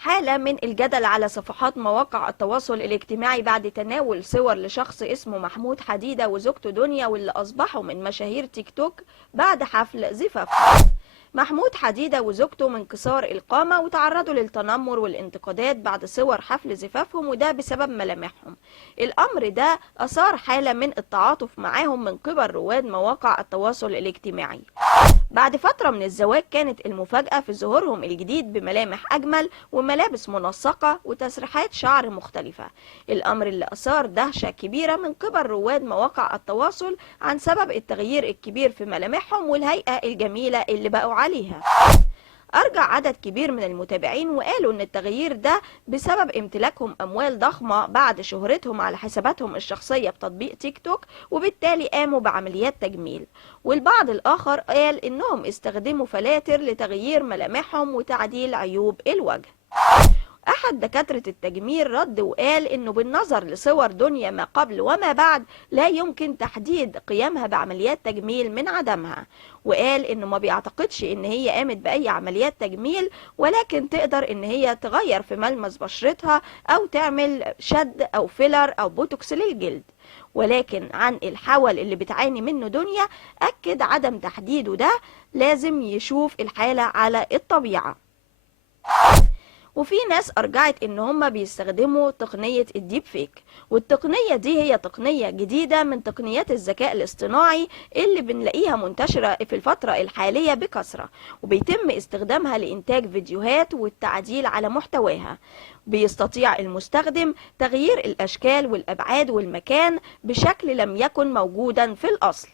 حالة من الجدل على صفحات مواقع التواصل الاجتماعي بعد تناول صور لشخص اسمه محمود حديدة وزوجته دنيا، واللي أصبحوا من مشاهير تيك توك بعد حفل زفافهم. محمود حديدة وزوجته من قصار القامة، وتعرضوا للتنمر والانتقادات بعد صور حفل زفافهم، وده بسبب ملامحهم. الأمر ده أثار حالة من التعاطف معاهم من قبل رواد مواقع التواصل الاجتماعي. بعد فترة من الزواج كانت المفاجأة في ظهورهم الجديد بملامح أجمل وملابس منسقة وتسريحات شعر مختلفة، الأمر اللي أثار دهشة كبيرة من قبل رواد مواقع التواصل عن سبب التغيير الكبير في ملامحهم والهيئة الجميلة اللي بقوا عليها. أرجع عدد كبير من المتابعين وقالوا إن التغيير ده بسبب امتلاكهم أموال ضخمة بعد شهرتهم على حساباتهم الشخصية بتطبيق تيك توك، وبالتالي قاموا بعمليات تجميل. والبعض الآخر قال إنهم استخدموا فلاتر لتغيير ملامحهم وتعديل عيوب الوجه. أحد دكاترة التجميل رد وقال إنه بالنظر لصور دنيا ما قبل وما بعد لا يمكن تحديد قيامها بعمليات تجميل من عدمها، وقال إنه ما بيعتقدش إن هي قامت بأي عمليات تجميل، ولكن تقدر إن هي تغير في ملمس بشرتها أو تعمل شد أو فيلر أو بوتوكس للجلد. ولكن عن الحول اللي بتعاني منه دنيا أكد عدم تحديده، ده لازم يشوف الحالة على الطبيعة. وفي ناس أرجعت إن هم بيستخدموا تقنية الديب فيك، والتقنية دي هي تقنية جديدة من تقنيات الذكاء الاصطناعي اللي بنلاقيها منتشرة في الفترة الحالية بكثرة، وبيتم استخدامها لإنتاج فيديوهات والتعديل على محتواها. بيستطيع المستخدم تغيير الأشكال والأبعاد والمكان بشكل لم يكن موجودا في الأصل.